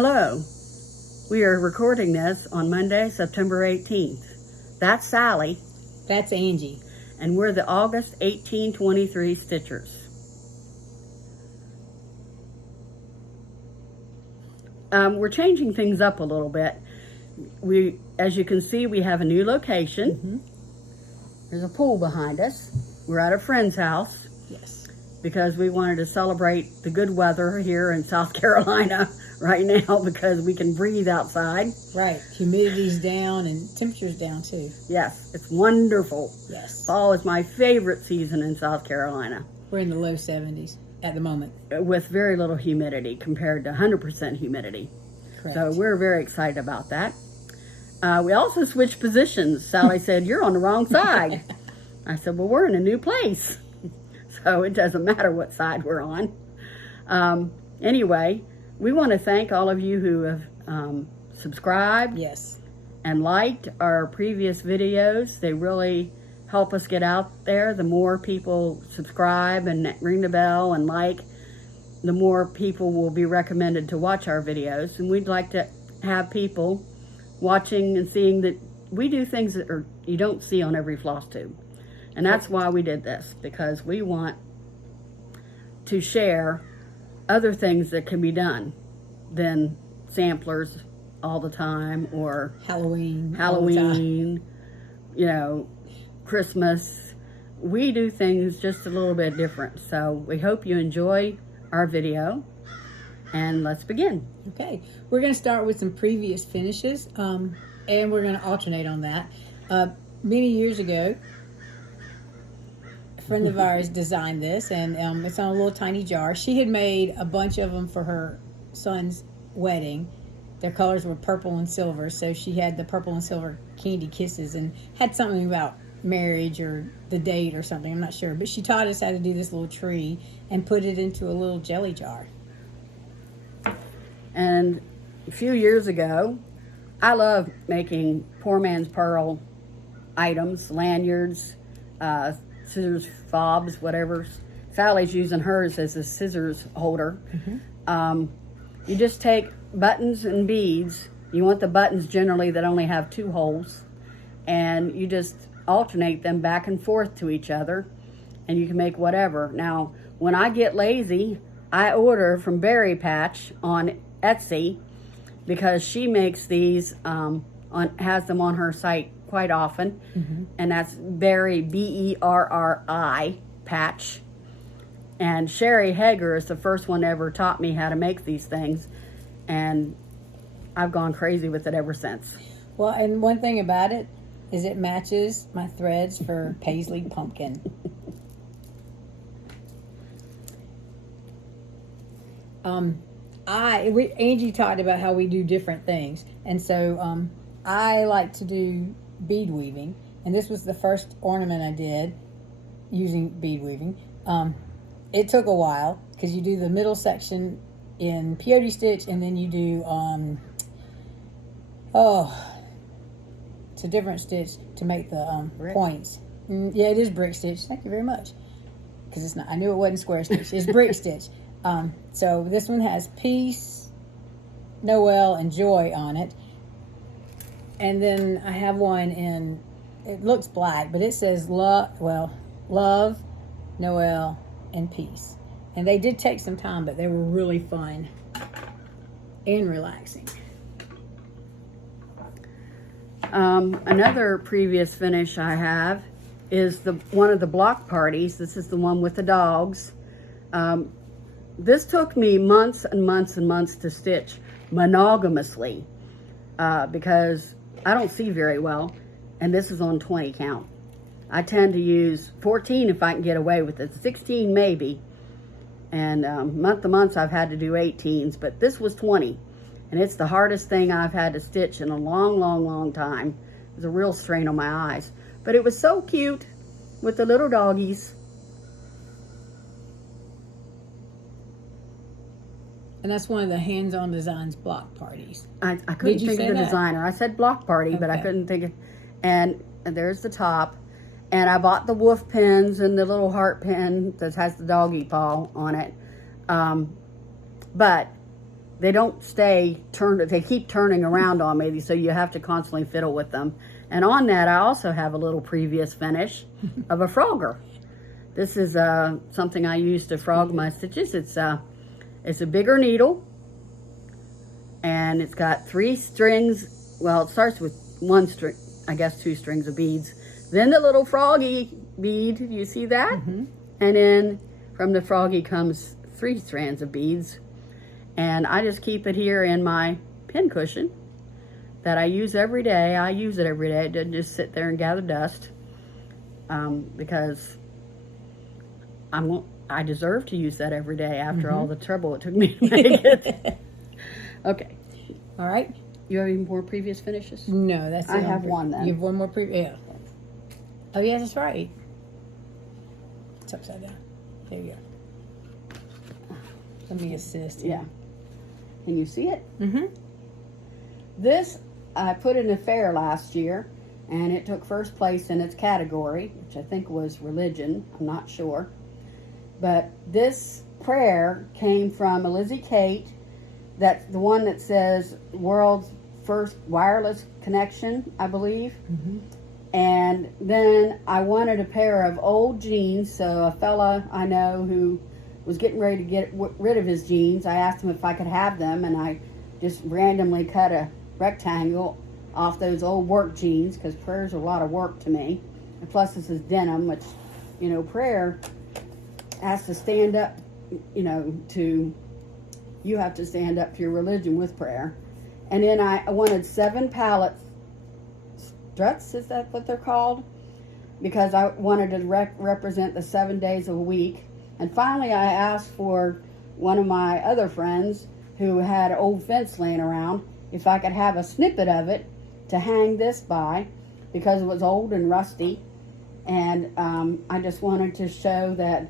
Hello. We are recording this on Monday, September 18th. That's Sally. That's Angie. And we're the August 1823 Stitchers. We're changing things up a little bit. As you can see, we have a new location. Mm-hmm. There's a pool behind us. We're at a friend's house. Yes. Because we wanted to celebrate the good weather here in South Carolina right now because we can breathe outside. Right. Humidity's down and temperature's down too. Yes, it's wonderful. Yes. Fall is my favorite season in South Carolina. We're in the low 70s at the moment. With very little humidity compared to 100% humidity. Correct. So we're very excited about that. We also switched positions. Sally said, "You're on the wrong side." I said, "Well, we're in a new place." So it doesn't matter what side we're on. Anyway, we want to thank all of you who have subscribed. Yes. And liked our previous videos. They really help us get out there. The more people subscribe and ring the bell and like, the more people will be recommended to watch our videos. And we'd like to have people watching and seeing that we do things that you don't see on every floss tube. And that's why we did this, because we want to share other things that can be done than samplers all the time, or Halloween, you know, Christmas. We do things just a little bit different. So we hope you enjoy our video, and let's begin. Okay, we're going to start with some previous finishes, and we're going to alternate on that. Many years ago, a friend of ours designed this, and it's on a little tiny jar. She had made a bunch of them for her son's wedding. Their colors were purple and silver, so she had the purple and silver candy kisses and had something about marriage or the date or something, I'm not sure. But she taught us how to do this little tree and put it into a little jelly jar. And a few years ago, I love making poor man's pearl items, lanyards, scissors, fobs, whatever. Sally's using hers as a scissors holder. Mm-hmm. You just take buttons and beads. You want the buttons generally that only have 2 holes, and you just alternate them back and forth to each other, and you can make whatever. Now, when I get lazy, I order from Berri Patch on Etsy, because she makes these, has them on her site quite often. Mm-hmm. And that's Berri, Berri Patch. And Sherry Hager is the first one ever taught me how to make these things, and I've gone crazy with it ever since. Well, and one thing about it is it matches my threads for Paisley Pumpkin. Angie talked about how we do different things, and so I like to do bead weaving, and this was the first ornament I did using bead weaving. It took a while because you do the middle section in peyote stitch, and then you do it's a different stitch to make the points. Yeah, it is brick stitch. Thank you very much, because it's not. I knew it wasn't square stitch. It's brick stitch. So this one has peace, Noel, and joy on it, and then I have one in. It looks black, but it says love, Noel, and peace. And they did take some time, but they were really fun and relaxing. Another previous finish I have is one of the block parties. This is the one with the dogs. This took me months and months and months to stitch monogamously, because I don't see very well, and this is on 20 count. I tend to use 14 if I can get away with it, 16 maybe, and month to months I've had to do 18s, but this was 20, and it's the hardest thing I've had to stitch in a long time. It was a real strain on my eyes, but it was so cute with the little doggies. And that's one of the hands-on designs block parties. I couldn't think of the designer. I said block party, okay. But I couldn't think of, and there's the top. And I bought the wolf pins and the little heart pin that has the doggy paw on it. But they don't stay turned, they keep turning around on me, so you have to constantly fiddle with them. And on that, I also have a little previous finish of a frogger. This is something I use to frog my stitches. It's a bigger needle, and it's got 3 strings. Well, it starts with 1 string, I guess 2 strings of beads. Then the little froggy bead, you see that? Mm-hmm. And then from the froggy comes 3 strands of beads. And I just keep it here in my pin cushion that I use every day. I use it every day. It doesn't just sit there and gather dust, because I deserve to use that every day after all the trouble it took me to make it. Okay. All right. You have any more previous finishes? No, that's it. I have one then. You have one more previous. Yeah. Oh, yeah, that's right. It's upside down. There you go. Let me assist. Yeah. Can you see it? Mm-hmm. This I put in a fair last year, and it took first place in its category, which I think was religion. I'm not sure. But this prayer came from a Lizzie Kate. That's the one that says world's first wireless connection, I believe. Mm-hmm. And then I wanted a pair of old jeans, so a fella I know who was getting ready to get rid of his jeans, I asked him if I could have them, and I just randomly cut a rectangle off those old work jeans, because prayers are a lot of work to me. And plus this is denim, which, you know, prayer has to stand up, you know, you have to stand up to your religion with prayer. And then I wanted 7 pallet struts, is that what they're called? Because I wanted to represent the 7 days of a week. And finally I asked for one of my other friends who had old fence laying around if I could have a snippet of it to hang this by, because it was old and rusty. And I just wanted to show that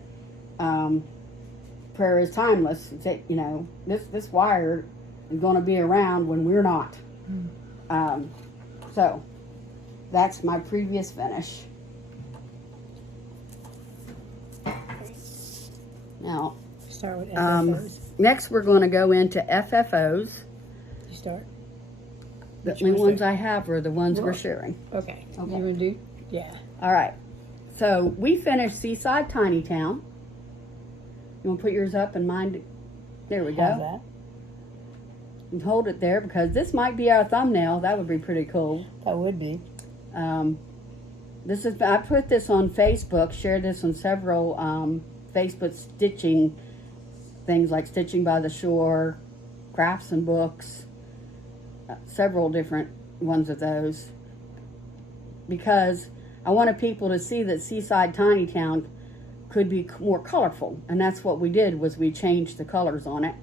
prayer is timeless. That, you know, this wire is going to be around when we're not. So that's my previous finish. Now, Start with FFOs. next we're going to go into FFOs. You start. The Which only one's ones there? I have are the ones we're Well, sharing. Okay. Okay. You want to do? Yeah. All right. So we finished Seaside Tiny Town. You want to put yours up and mine? There we How's go. that? And hold it there, because this might be our thumbnail. That would be pretty cool. That would be. I put this on Facebook, shared this on several Facebook stitching things like Stitching by the Shore, Crafts and Books, several different ones of those, because I wanted people to see that Seaside Tiny Town could be more colorful, and that's what we did, was we changed the colors on it.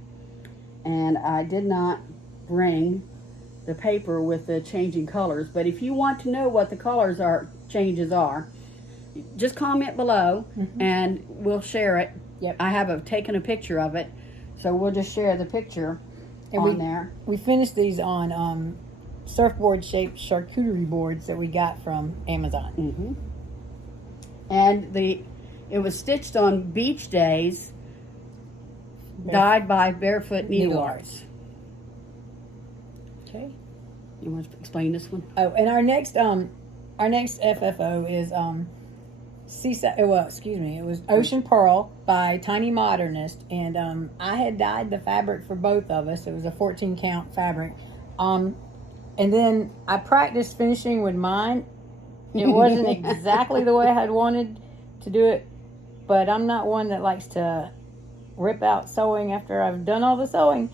And I did not bring the paper with the changing colors, but if you want to know what the changes are, just comment below and we'll share it. Yep. I have taken a picture of it, so we'll just share the picture on there. We finished these on surfboard shaped charcuterie boards that we got from Amazon. And it was stitched on beach days, dyed by Barefoot Needlearts. Okay. You want to explain this one? Oh, and our next FFO is Seaside. Well, excuse me. It was Ocean Pearl by Tiny Modernist, and I had dyed the fabric for both of us. It was a 14 count fabric, and then I practiced finishing with mine. It wasn't exactly the way I had wanted to do it, but I'm not one that likes to rip out sewing after I've done all the sewing.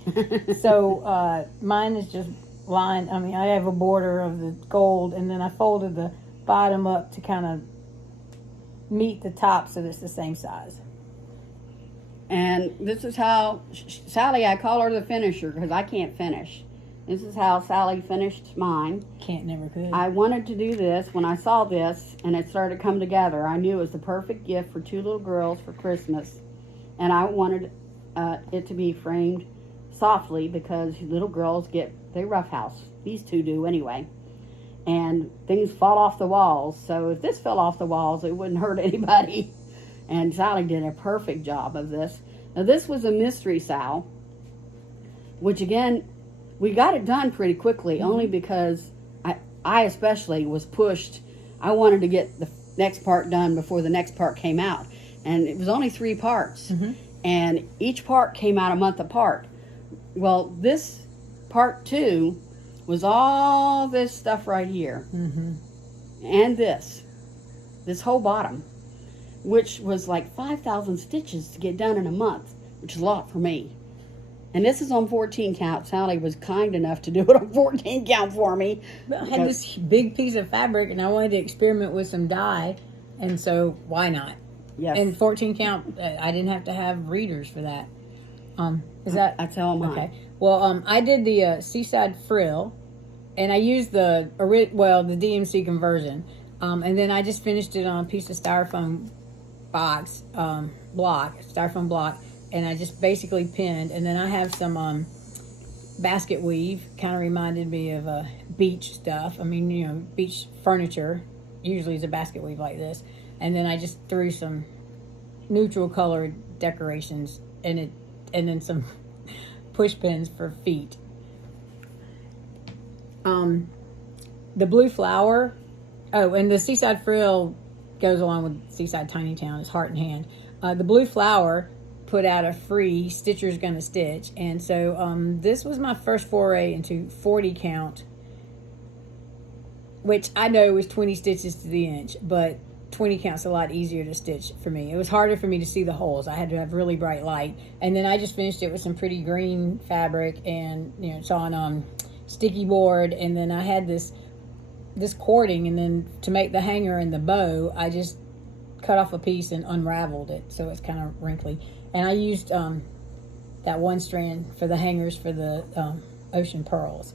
So mine is just lined. I mean, I have a border of the gold, and then I folded the bottom up to kind of meet the top so that it's the same size. And this is how Sally, I call her the finisher because I can't finish. This is how Sally finished mine. Never could. I wanted to do this when I saw this and it started to come together. I knew it was the perfect gift for 2 little girls for Christmas. And I wanted it to be framed softly because little girls they roughhouse. These 2 do anyway. And things fall off the walls. So if this fell off the walls, it wouldn't hurt anybody. And Sally did a perfect job of this. Now this was a mystery sow. which again, we got it done pretty quickly, only because I especially was pushed. I wanted to get the next part done before the next part came out. And it was only 3 parts. And each part came out a month apart. Well, this part 2 was all this stuff right here. And this whole bottom, which was like 5,000 stitches to get done in a month, which is a lot for me. And this is on 14 count. Sally was kind enough to do it on 14 count for me. I had this big piece of fabric, and I wanted to experiment with some dye, and so why not? Yes. And 14 count, I didn't have to have readers for that. Is that? That's how mine. Okay. Well, I did the Seaside Frill, and I used the DMC conversion, and then I just finished it on a piece of styrofoam block, and I just basically pinned, and then I have some basket weave. Kind of reminded me of beach stuff. I mean, you know, beach furniture usually is a basket weave like this, and then I just threw some neutral colored decorations in it, and then some push pins for feet. The blue flower. Oh, and the Seaside Frill goes along with Seaside Tiny Town. It's heart and hand. The blue flower put out a free Stitcher's Gonna Stitch, and so this was my first foray into 40 count, which I know is 20 stitches to the inch, but 20 count's a lot easier to stitch for me. It was harder for me to see the holes. I had to have really bright light, and then I just finished it with some pretty green fabric, and you know, it's on sticky board, and then I had this cording, and then to make the hanger and the bow, I just cut off a piece and unraveled it, so it's kind of wrinkly. And I used that one strand for the hangers for the ocean pearls.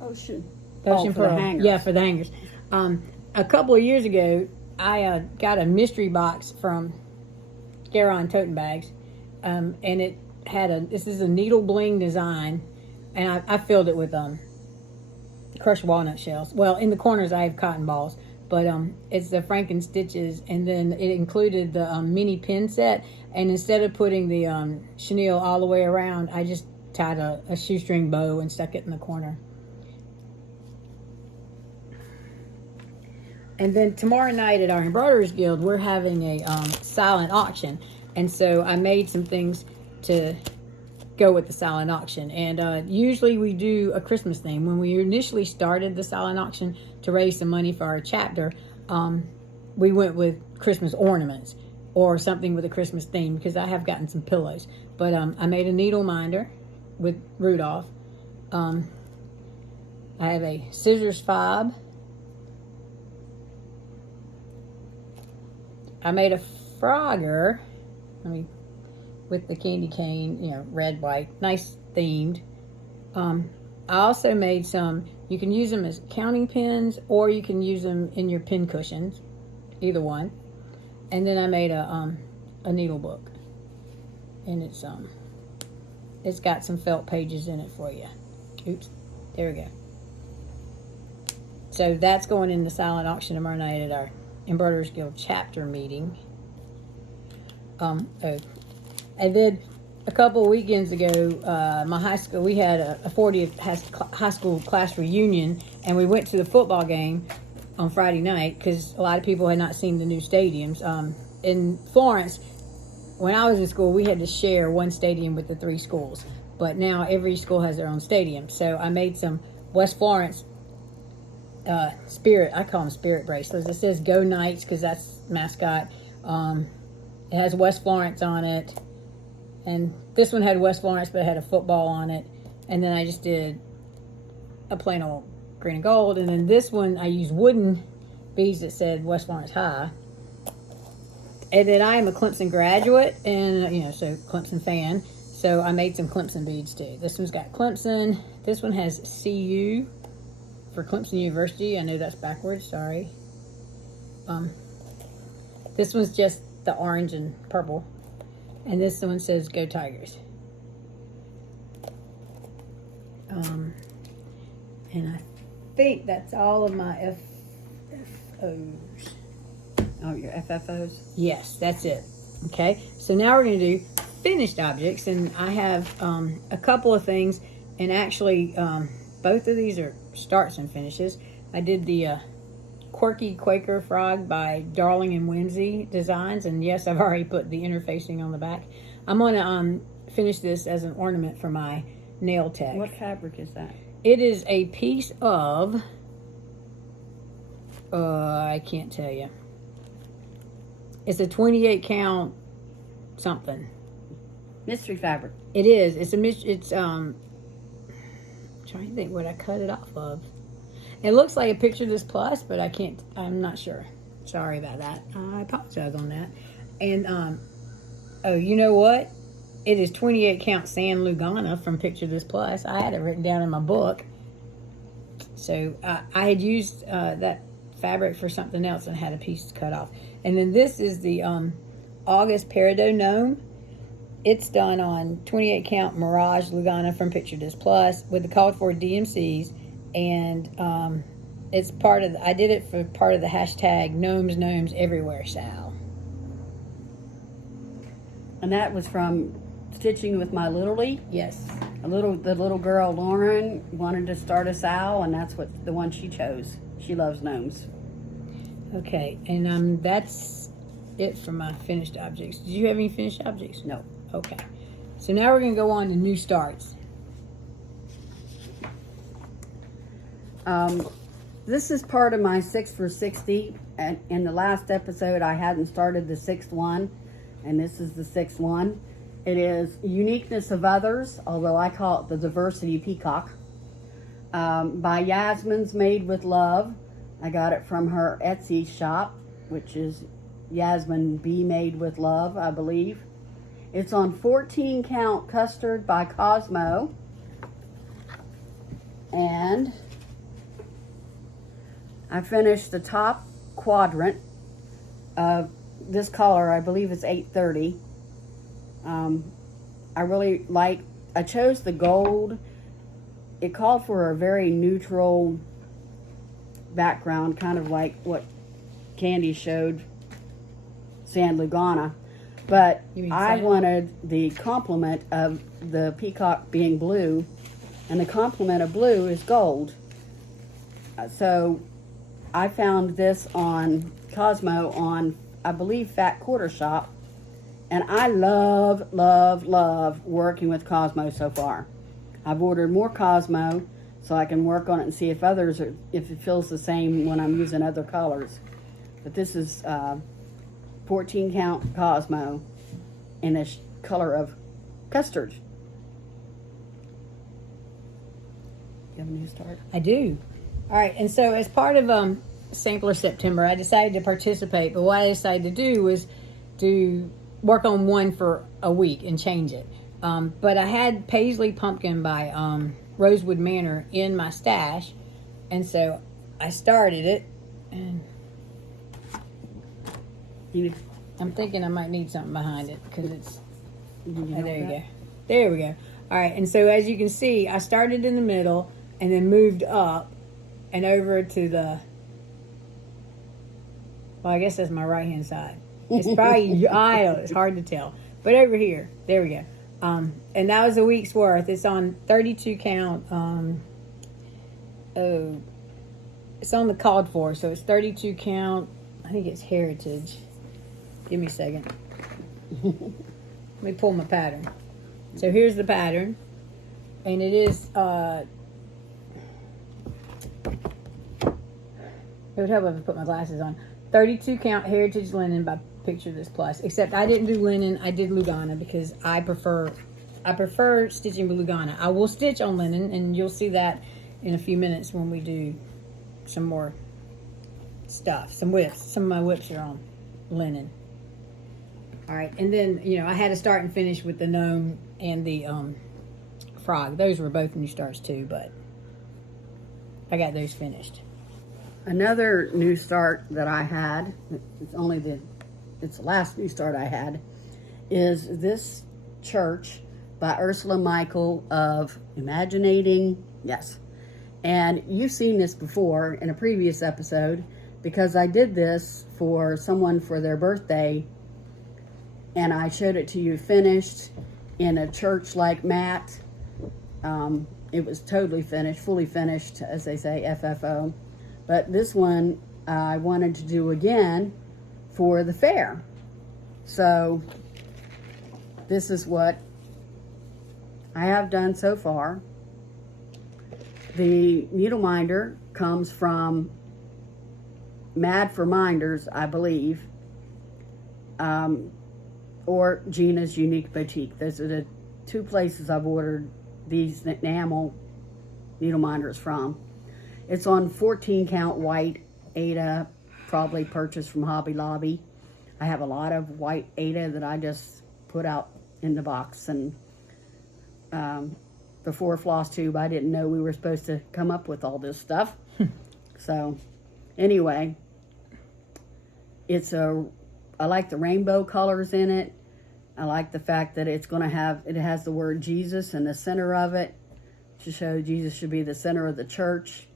Ocean Ocean for the pearl. hangers. Yeah, for the hangers. A couple of years ago, I got a mystery box from Garon Toten Bags, and it had this is a needle bling design, and I filled it with crushed walnut shells. Well, in the corners I have cotton balls, but it's the Franken stitches, and then it included the mini pin set, and instead of putting the chenille all the way around, I just tied a shoestring bow and stuck it in the corner. And then tomorrow night at our Embroiderers Guild, we're having a silent auction, and so I made some things to go with the silent auction. And usually we do a Christmas theme. When we initially started the silent auction to raise some money for our chapter, we went with Christmas ornaments or something with a Christmas theme, because I have gotten some pillows. But I made a needle minder with Rudolph. I have a scissors fob. I made a Frogger. With the candy cane, you know, red, white, nice themed. I also made some, you can use them as counting pins, or you can use them in your pin cushions, either one. And then I made a needle book, and it's got some felt pages in it for you. Oops, there we go. So that's going in the silent auction tomorrow night at our Embroiderers Guild chapter meeting. And then a couple of weekends ago, my high school, we had a 40th high school class reunion, and we went to the football game on Friday night because a lot of people had not seen the new stadiums. In Florence, when I was in school, we had to share one stadium with the 3 schools, but now every school has their own stadium. So I made some West Florence spirit, I call them spirit bracelets. It says Go Knights because that's mascot. It has West Florence on it. And this one had West Florence, but it had a football on it. And then I just did a plain old green and gold. And then this one, I used wooden beads that said West Florence High. And then I am a Clemson graduate, and, you know, so Clemson fan. So I made some Clemson beads too. This one's got Clemson. This one has CU for Clemson University. I know that's backwards, sorry. This one's just the orange and purple. And this one says Go Tigers. And I think that's all of my FFOs. Oh, your FFOs? Yes, that's it. Okay, so now we're going to do finished objects, and I have a couple of things, and actually both of these are starts and finishes. I did the Quirky Quaker Frog by Darling and Whimsy Designs, and yes, I've already put the interfacing on the back. I'm going to finish this as an ornament for my nail tech. What fabric is that? It is a piece of, I can't tell you. It's a 28 count something. Mystery fabric. It is. It's trying to think what I cut it off of. It looks like a Picture This Plus, but I'm not sure. Sorry about that. I apologize on that. And, oh, you know what? It is 28 count San Lugana from Picture This Plus. I had it written down in my book. So, I had used that fabric for something else and had a piece cut off. And then this is the August Peridot Gnome. It's done on 28 count Mirage Lugana from Picture This Plus with the called for DMCs. And it's part of I did it for part of the hashtag Gnomes Everywhere Sal. And that was from Stitching with My Littly. Yes. The little girl Lauren wanted to start a Sal, and that's the one she chose. She loves gnomes. Okay, and that's it for my finished objects. Did you have any finished objects? No. Okay. So now we're going to go on to new starts. This is part of my 6 for 60. And in the last episode, I hadn't started the 6th one, and this is the 6th one. It is Uniqueness of Others, although I call it the Diversity Peacock, by Yasmin's Made with Love. I got it from her Etsy shop, which is Yasmin Be Made with Love, I believe. It's on 14 count custard by Cosmo. And I finished the top quadrant of this color. I believe it's 830. I really I chose the gold. It called for a very neutral background, kind of like what Candy showed San Lugana. But I wanted the complement of the peacock being blue, and the complement of blue is gold. So I found this on Cosmo on, I believe, Fat Quarter Shop. And I love, love, love working with Cosmo so far. I've ordered more Cosmo so I can work on it and see if if it feels the same when I'm using other colors. But this is 14 count Cosmo in this color of custard. You have a new start? I do. All right, and so as part of Sampler September, I decided to participate, but what I decided to do was to work on one for a week and change it. But I had Paisley Pumpkin by Rosewood Manor in my stash, and so I started it, and I'm thinking I might need something behind it because it's, there you go. There we go. All right, and so as you can see, I started in the middle and then moved up and over to the, well, I guess that's my right-hand side. It's probably, I don't know, it's hard to tell. But over here, there we go. And that was a week's worth. It's on 32 count. It's on the called for, so it's 32 count. I think it's Heritage. Give me a second. Let me pull my pattern. So here's the pattern. And it is, it would help if I put my glasses on. 32 count Heritage Linen by Picture This Plus. Except I didn't do linen, I did Lugana because I prefer stitching with Lugana. I will stitch on linen, and you'll see that in a few minutes when we do some more stuff. Some whips. Some of my whips are on linen. Alright, and then, I had to start and finish with the gnome and the frog. Those were both new starts too, but I got those finished. Another new start that I had, it's the last new start I had, is this church by Ursula Michael of Imaginating. Yes. And you've seen this before in a previous episode because I did this for someone for their birthday and I showed it to you finished in a church-like mat. It was totally finished, fully finished, as they say, FFO. But this one I wanted to do again for the fair. So this is what I have done so far. The needle minder comes from Mad for Minders, I believe, or GinasUniqueBoutique. Those are the two places I've ordered these enamel needle minders from. It's on 14 count white Aida, probably purchased from Hobby Lobby. I have a lot of white Aida that I just put out in the box, and before Flosstube I didn't know we were supposed to come up with all this stuff. So anyway, I like the rainbow colors in it. I like the fact that it has the word Jesus in the center of it to show Jesus should be the center of the church.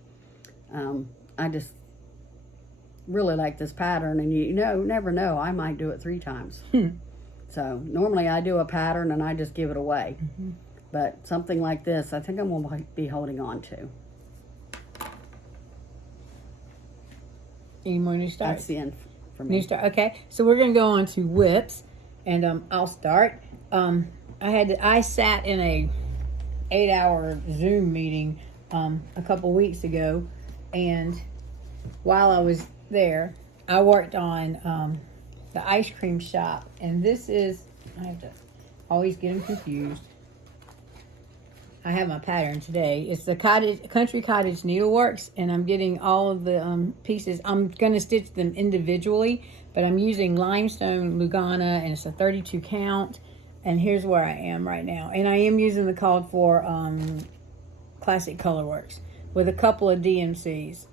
I just really like this pattern, and you never know, I might do it 3 times. So normally I do a pattern and I just give it away. But something like this, I think I'm going to be holding on to. Any more new starts? That's the end for me. New start. Okay, so we're going to go on to whips, and I'll start. I sat in a 8-hour Zoom meeting a couple weeks ago, and while I was there, I worked on the ice cream shop, and this is, I have to always get them confused. I have my pattern today. It's the Country Cottage Needleworks, and I'm getting all of the pieces. I'm going to stitch them individually, but I'm using limestone Lugana, and it's a 32 count. And here's where I am right now. And I am using the called for Classic Colorworks with a couple of DMCs.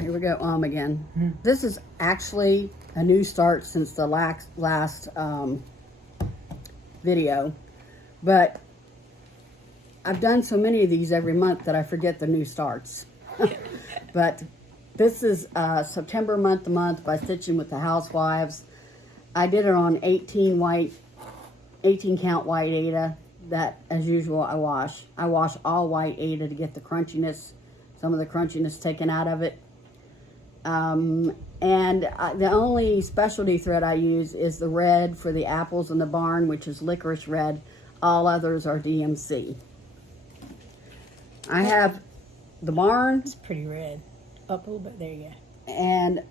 Here we go, again. This is actually a new start since the last video, but I've done so many of these every month that I forget the new starts. But this is September month to month by Stitching with the Housewives. I did it on 18 count white Aida that, as usual, I wash. I wash all white Aida to get the crunchiness, some of the crunchiness taken out of it. And the only specialty thread I use is the red for the apples in the barn, which is licorice red. All others are DMC. I have the barn. It's pretty red. Up a little bit. There you go. And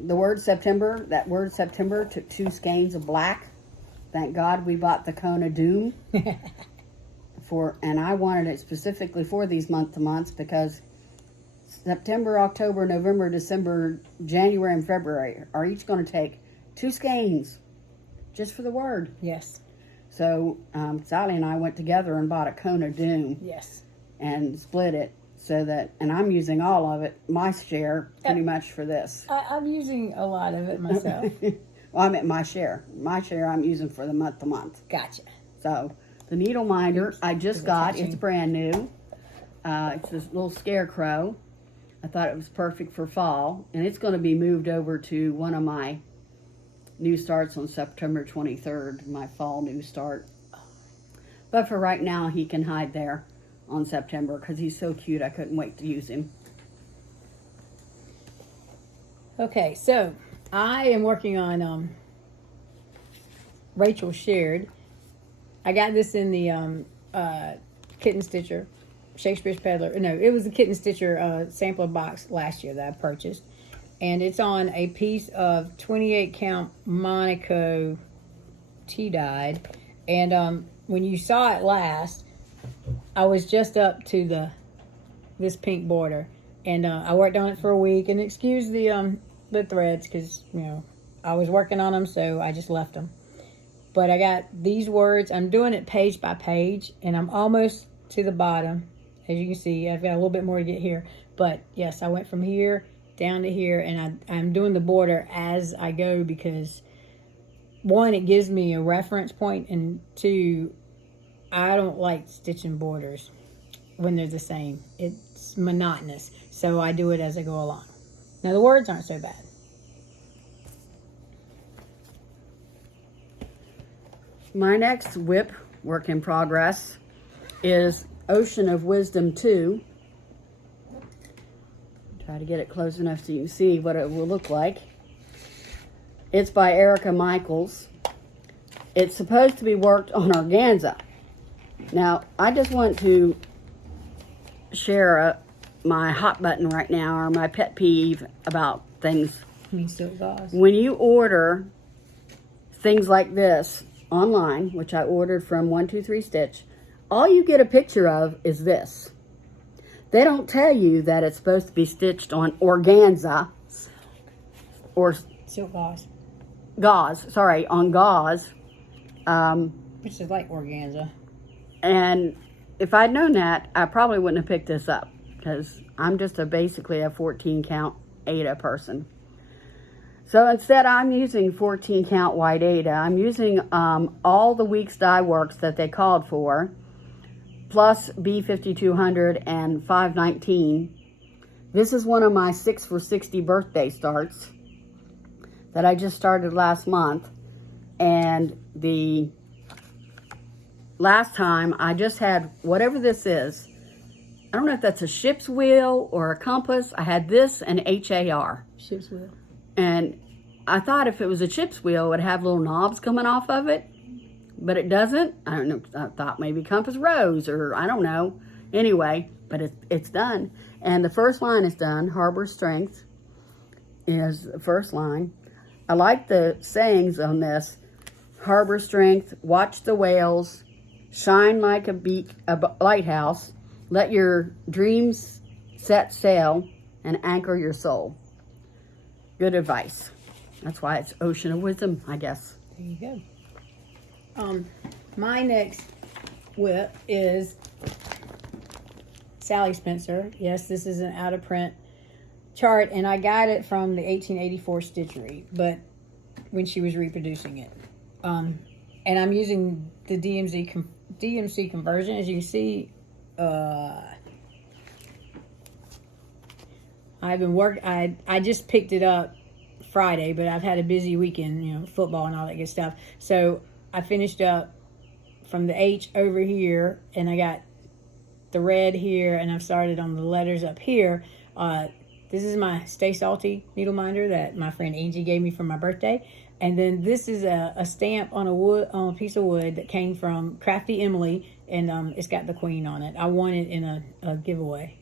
the word September, that word September took 2 skeins of black. Thank God we bought the Cone of Doom. And I wanted it specifically for these month to months because September, October, November, December, January, and February are each going to take 2 skeins just for the word. Yes. So Sally and I went together and bought a Cone of Doom. Yes. And split it so that, and I'm using all of it, my share, pretty much for this. I'm using a lot of it myself. Well, I meant my share. My share I'm using for the month to month. Gotcha. So the needle minder I just got, it's brand new. It's this little scarecrow. I thought it was perfect for fall, and it's going to be moved over to one of my new starts on September 23rd, my fall new start. But for right now, he can hide there on September because he's so cute. I couldn't wait to use him. Okay, so I am working on Rachel Shared. I got this in the Kitten Stitcher, Shakespeare's Peddler. No, it was the Kitten Stitcher sampler box last year that I purchased. And it's on a piece of 28 count Monaco tea-dyed. And when you saw it last, I was just up to this pink border. And I worked on it for a week. And excuse the threads because, I was working on them, so I just left them. But I got these words. I'm doing it page by page, and I'm almost to the bottom. As you can see, I've got a little bit more to get here. But yes, I went from here down to here, and I'm doing the border as I go because, 1, it gives me a reference point, and 2, I don't like stitching borders. when they're the same. It's monotonous. So I do it as I go along. Now the words aren't so bad. My next WIP, work in progress, is Ocean of Wisdom 2. Try to get it close enough so you can see what it will look like. It's by Erica Michaels. It's supposed to be worked on organza. Now, I just want to share my hot button right now, or my pet peeve about things. You mean silk gauze? When you order things like this online, which I ordered from 123 Stitch, all you get a picture of is this. They don't tell you that it's supposed to be stitched on organza or Silk gauze. gauze, sorry, on gauze. Which is like organza. And if I'd known that, I probably wouldn't have picked this up, because I'm just basically a 14 count Aida person. So instead, I'm using 14 count white Aida. I'm using all the Weeks dye works that they called for, plus B5200 and 519. This is one of my 6 for 60 birthday starts that I just started last month. And the last time I just had whatever this is. I don't know if that's a ship's wheel or a compass. I had this and HAR. Ship's wheel. And I thought if it was a ship's wheel, it would have little knobs coming off of it. But it doesn't. I don't know. I thought maybe compass rose, or I don't know. Anyway, but it's done. And the first line is done. Harbor Strength is the first line. I like the sayings on this. Harbor Strength, watch the whales, shine like a lighthouse, let your dreams set sail, and anchor your soul. Good advice. That's why it's Ocean of Wisdom, I guess. There you go. My next WIP is Sally Spencer. Yes, this is an out of print chart, and I got it from the 1884 stitchery, but when she was reproducing it. And I'm using the DMC conversion. As you can see, I just picked it up Friday, but I've had a busy weekend, football and all that good stuff. So I finished up from the H over here, and I got the red here, and I've started on the letters up here. This is my Stay Salty needle minder that my friend Angie gave me for my birthday. And then this is a stamp on a piece of wood that came from Crafty Emily, and it's got the queen on it. I won it in a giveaway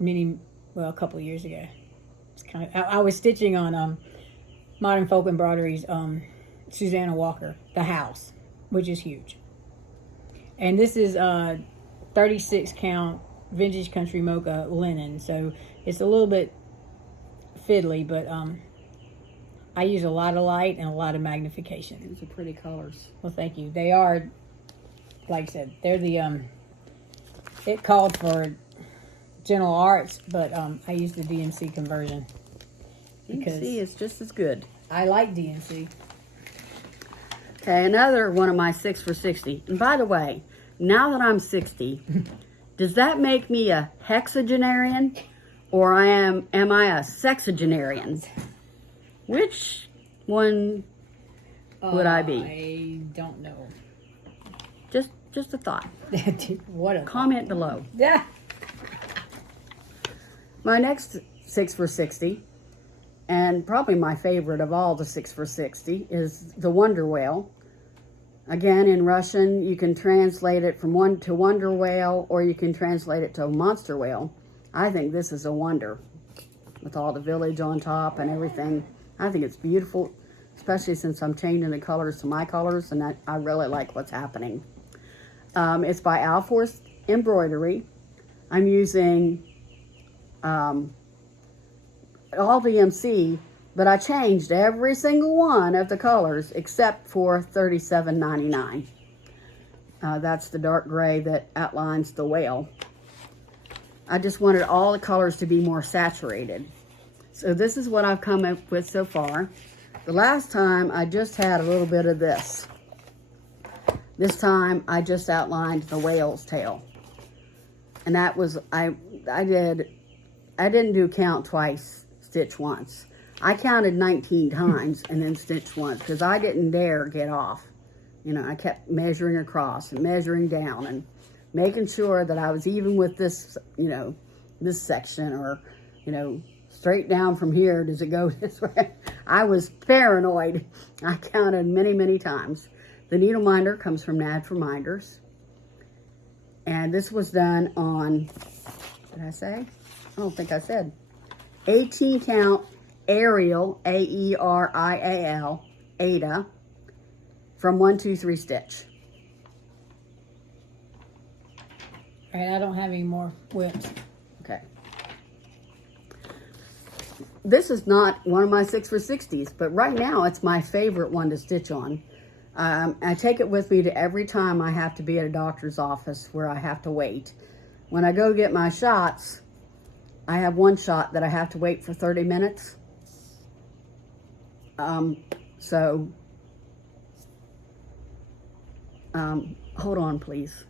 a couple of years ago. It's I was stitching on Modern Folk Embroidery's Susanna Walker, The House, which is huge. And this is 36 count vintage country mocha linen, so it's a little bit fiddly, but I use a lot of light and a lot of magnification. These are pretty colors. Well, thank you. They are, like I said, they're the it called for Gentle Arts, but I use the DMC conversion because DMC is just as good. I like DMC. Okay, another one of my 6 for 60. And by the way, now that I'm 60, does that make me a hexagenarian, or am I a sexagenarian? Which one would I be? I don't know. Just a thought. What a comment below. Yeah. My next 6 for 60, and probably my favorite of all the 6 for 60, is the Wonder Whale. Again, in Russian, you can translate it from Wonder Whale, or you can translate it to Monster Whale. I think this is a wonder, with all the village on top and everything. I think it's beautiful, especially since I'm changing the colors to my colors, and I really like what's happening. It's by Alforce Embroidery. I'm using all DMC, but I changed every single one of the colors except for $37.99. That's the dark gray that outlines the whale. I just wanted all the colors to be more saturated. So this is what I've come up with so far. The last time I just had a little bit of this. This time I just outlined the whale's tail. And that was, I didn't do count twice, stitch once. I counted 19 times and then stitched once because I didn't dare get off. You know, I kept measuring across and measuring down and making sure that I was even with this, you know, this section, or, you know, straight down from here, does it go this way? I was paranoid. I counted many, many times. The needle minder comes from Natural Minders. And this was done on, did I say? I don't think I said. 18 count Arial, A-E-R-I-A-L, Ada, from 1, 2, 3 stitch. All right, I don't have any more whips. Okay. This is not one of my 6 for 60s, but right now it's my favorite one to stitch on. I take it with me to every time I have to be at a doctor's office where I have to wait. When I go get my shots, I have one shot that I have to wait for 30 minutes. Hold on, please.